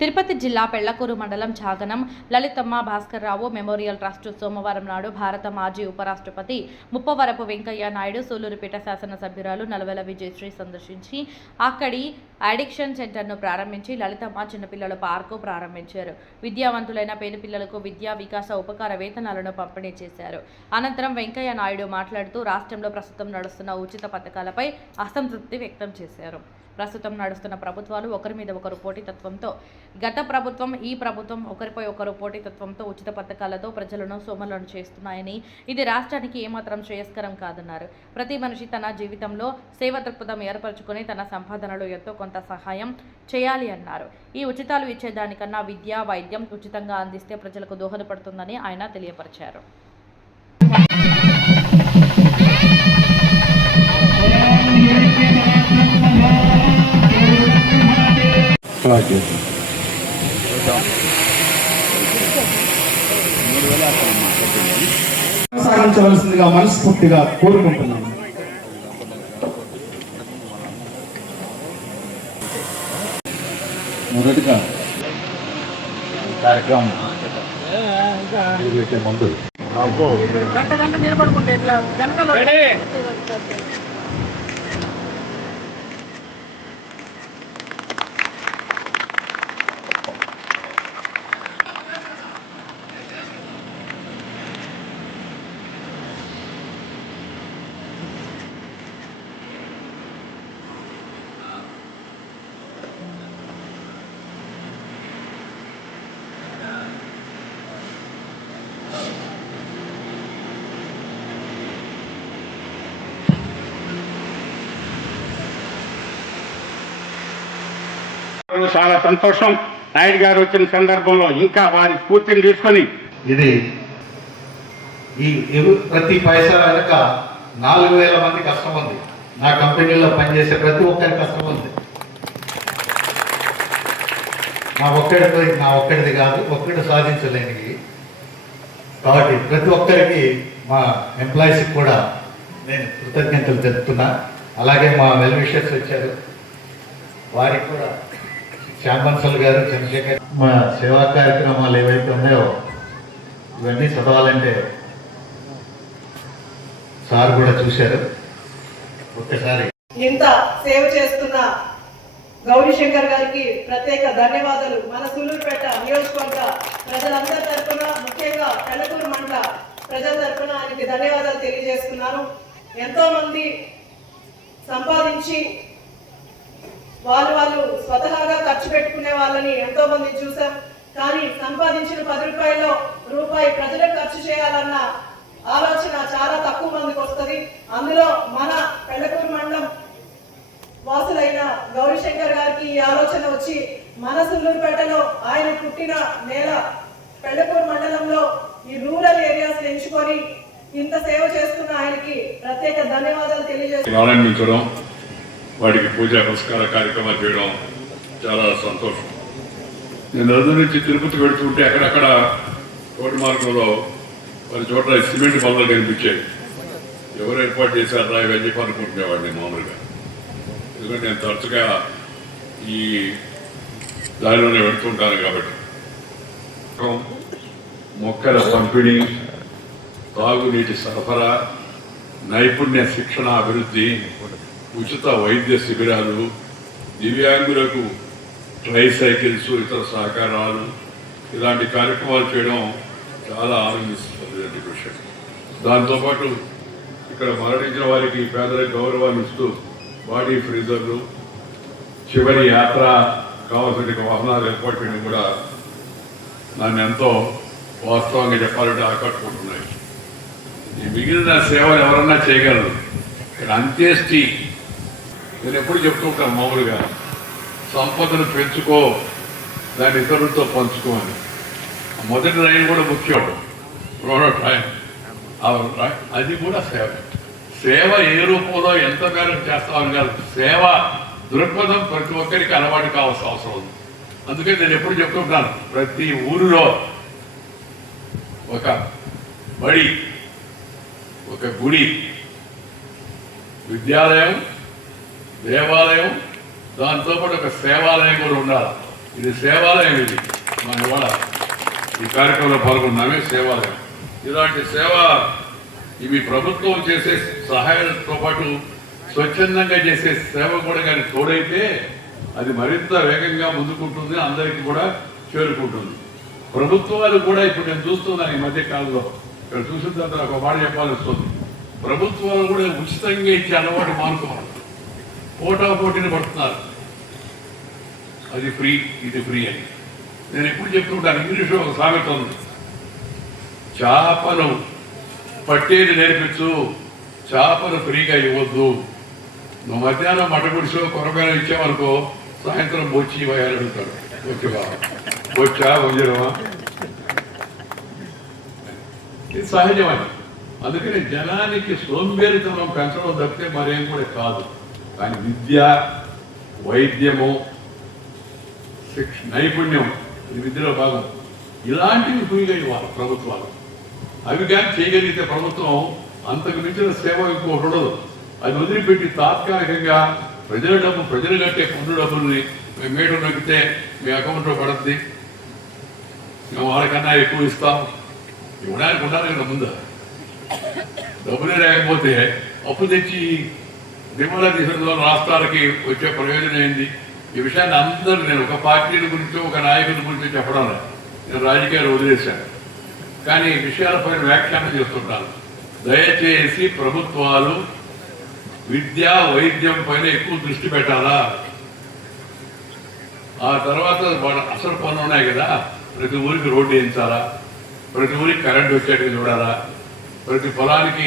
తిరుపతి జిల్లా పెళ్లకూరు మండలం Chaganam Lalithamma Bhaskar Rao memorial trust సోమవారం నాడు భారత మాజీ ఉపరాష్ట్రపతి ముప్పవరపు వెంకయ్య నాయుడు సూలూరుపేట శాసనసభ్యురాలు నలవెల విజయశ్రీ సందర్శించి అక్కడి అడిక్షన్ సెంటర్ను ప్రారంభించి లలితమ్మ చిన్నపిల్లల పార్కు ప్రారంభించారు. విద్యావంతులైన పేద పిల్లలకు విద్యా వికాస ఉపకార వేతనాలను పంపిణీ చేశారు. అనంతరం వెంకయ్య నాయుడు మాట్లాడుతూ రాష్ట్రంలో ప్రస్తుతం నడుస్తున్న ఉచిత పథకాలపై అసంతృప్తి వ్యక్తం చేశారు. ప్రస్తుతం నడుస్తున్న ప్రభుత్వాలు ఒకరి మీద ఒకరు పోటీతత్వంతో, గత ప్రభుత్వం ఈ ప్రభుత్వం ఒకరిపై ఒకరు పోటీతత్వంతో ఉచిత పథకాలతో ప్రజలను సోమలను చేస్తున్నాయని, ఇది రాష్ట్రానికి ఏమాత్రం శ్రేయస్కరం కాదన్నారు. ప్రతి మనిషి తన జీవితంలో సేవ దృక్పథం ఏర్పరచుకుని తన సంపాదనలో ఎంతో కొంత సహాయం చేయాలి అన్నారు. ఈ ఉచితాలు ఇచ్చేదానికన్నా విద్య, వైద్యం ఉచితంగా అందిస్తే ప్రజలకు దోహదపడుతుందని ఆయన తెలియపరిచారు. కొనసాగించవలసిందిగా మనస్ఫూర్తిగా కోరుకుంటున్నాను. మొదటిగా కార్యక్రమం ముందు నిలబడుకుంటే చాలా సంతోషం. నాయుడు గారు వచ్చిన సందర్భంలో ఇంకా వారి స్ఫూర్తిని తీసుకొని ఇది ప్రతి పైసా వెనుక 4000 మంది కష్టం ఉంది. నా కంపెనీలో పనిచేసే ప్రతి ఒక్కరి కష్టం ఉంది. నా ఒక్కడిది కాదు, ఒక్కటి సాధించలేనిది. కాబట్టి ప్రతి ఒక్కరికి మా ఎంప్లాయీస్కి కూడా నేను కృతజ్ఞతలు తెలుపుతున్నా. అలాగే మా వెల్ విషర్స్ వచ్చారు, వారికి కూడా శ్యాంబన్సల్ గారు, చంద్రశేఖర్. మా సేవా కార్యక్రమాలు ఏవైతే ఉన్నాయో ఇవన్నీ చదవాలంటే సార్ కూడా చూశారు. ఒక్కసారి ఇంత సేవ చేస్తున్న గౌరీశంకర్ గారికి ప్రత్యేక ధన్యవాదాలు. మన సూలూరుపేట నియోజకవర్గ ప్రజలందరి తరఫున, ముఖ్యంగా పెళ్లకూరు మండల ప్రజల తరఫున ఆయనకి ధన్యవాదాలు తెలియజేస్తున్నాను. ఎంతో మంది సంపాదించి వాళ్ళు స్వతహాగా ఖర్చు పెట్టుకునే వాళ్ళని ఎంతో మంది చూసాం. కానీ సంపాదించిన 10 రూపాయల్లో రూపాయి ప్రజలకు ఖర్చు చేయాలన్న ఆలోచన చాలా తక్కువ మందికి వస్తుంది. అందులో మన పెళ్లకూరు మండలం వాసులైన గౌరీశంకర్ గారికి ఈ ఆలోచన వచ్చి మన సూలూరుపేటలో ఆయన పుట్టిన నేల పెళ్లకూరు మండలంలో ఈ రూరల్ ఏరియాస్ ఎంచుకొని ఇంత సేవ చేస్తున్న ఆయనకి ప్రత్యేక ధన్యవాదాలు తెలియజేస్తున్నాను. వాడికి పూజా పురస్కార కార్యక్రమాలు చేయడం చాలా సంతోషం. నేను నలుగురు నుంచి తిరుపతి పెడుతుంటే అక్కడక్కడ రోడ్డు మార్గంలో కొన్ని చోట్ల సిమెంట్ బల్లలు కనిపించాయి. ఎవరు ఏర్పాటు చేశారా ఇవన్నీ చెప్పి అనుకుంటునేవాడిని మామూలుగా. ఎందుకంటే నేను తరచుగా ఈ దారిలోనే పెడుతుంటాను కాబట్టి. మొక్కల పంపిణీ, తాగునీటి సరఫరా, నైపుణ్య శిక్షణ అభివృద్ధి, ఉచిత వైద్య శిబిరాలు, దివ్యాంగులకు ట్రైసైకిల్స్, ఇతర సహకారాలు, ఇలాంటి కార్యక్రమాలు చేయడం చాలా ఆనందిస్తుంది విషయం. దాంతోపాటు ఇక్కడ మరణించిన వారికి పేదలకు గౌరవాన్ని ఇస్తూ బాడీ ఫ్రీజర్లు, చివరి యాత్ర కావాల్సిన వాహనాలు ఏర్పాటు చేయడం కూడా నన్ను ఎంతో వాస్తవంగా చెప్పాలంటే ఆకట్టుకుంటున్నాయి. ఈ మిగిలిన సేవలు ఎవరన్నా చేయగలరు. ఇక్కడ అంత్యేష్టి నేను ఎప్పుడు చెప్తుంటాను మామూలుగా, సంపదను పెంచుకో, దాన్ని ఇతరులతో పంచుకో అని. మొదటి లైన్ కూడా ముఖ్యం. అది కూడా సేవ. సేవ ఏ రూపంలో ఎంత మేరకు చేస్తామని కాదు, సేవ దృక్పథం ప్రతి ఒక్కరికి అలవాటు కావాల్సిన అవసరం ఉంది. అందుకే నేను ఎప్పుడు చెప్తుంటాను, ప్రతి ఊరిలో ఒక బడి, ఒక గుడి, విద్యాలయం, దేవాలయం, దాంతోపాటు ఒక సేవాలయం కూడా ఉండాలి. ఇది సేవాలయం. ఇది మన ఇవాళ ఈ కార్యక్రమంలో పాల్గొన్నామే సేవాలయం. ఇలాంటి సేవ ఇవి ప్రభుత్వం చేసే సహాయంతో పాటు స్వచ్ఛందంగా చేసే సేవ కూడా కానీ తోడైతే అది మరింత వేగంగా ముందుకుంటుంది, అందరికీ కూడా చేరుకుంటుంది. ప్రభుత్వాలు కూడా ఇప్పుడు నేను చూస్తున్నాను ఈ మధ్య కాలంలో, ఇక్కడ చూసిన తర్వాత నాకు ఒక మాట చెప్పాల్సి వస్తుంది. ప్రభుత్వాలు కూడా ఉచితంగా ఇచ్చే అలవాటు మానుకోవాలి. పోటాపోటీని పడుతున్నారు, అది ఫ్రీ ఇది ఫ్రీ అని. నేను ఎప్పుడు చెప్తుంటాను, ఇంగ్లీష్లో ఒక సామెత ఉంది, చేపను పట్టేది నేర్పించు, చేపను ఫ్రీగా ఇవ్వద్దు. నువ్వు మధ్యాహ్నం మటగుడిసో కొరమైన ఇచ్చావనుకో, సాయంత్రం బొచ్చి పోయాలని అడుగుతాడు. ఓకేవా, బొచ్చా వంజరమా, ఇది సహజమని. అందుకని జనానికి సోంబేరితనం పెంచడం తప్పితే మరేం కూడా కాదు. కానీ విద్య, వైద్యము, నైపుణ్యం, ఇది విద్యలో భాగం. ఇలాంటివి ఫ్రీగా ఇవ్వాలి ప్రభుత్వాలు. అవి కానీ చేయగలిగితే ప్రభుత్వం అంతకు మించిన సేవ ఇంకోటి ఉండదు. అది వదిలిపెట్టి తాత్కాలికంగా ప్రజల డబ్బు, ప్రజలు కట్టే పన్ను డబ్బుల్ని మేము మేడ నొక్కితే మీ అకౌంట్లో పడుద్ది, మేము వాళ్ళకన్నా ఎక్కువ ఇస్తాం, ఇవ్వడానికి ఉండాలి కదా ముందు. డబ్బులే లేకపోతే అప్పు తెచ్చి దిగుమల దేశంలో రాష్ట్రాలకి వచ్చే ప్రయోజనం ఏంది? ఈ విషయాన్ని అందరూ, నేను ఒక పార్టీల గురించి ఒక నాయకుల గురించి చెప్పడం లేదు, నేను రాజకీయాలు వదిలేశాను. కానీ ఈ విషయాలపైన వ్యాఖ్యానం చేస్తుంటాను. దయచేసి ప్రభుత్వాలు విద్య, వైద్యం పైన ఎక్కువ దృష్టి పెట్టాలా. ఆ తర్వాత అసలు పనులు ఉన్నాయి కదా, ప్రతి ఊరికి రోడ్డు వేయించాలా, ప్రతి ఊరికి కరెంట్ వచ్చేట్టుగా చూడాలా, ప్రతి పొలానికి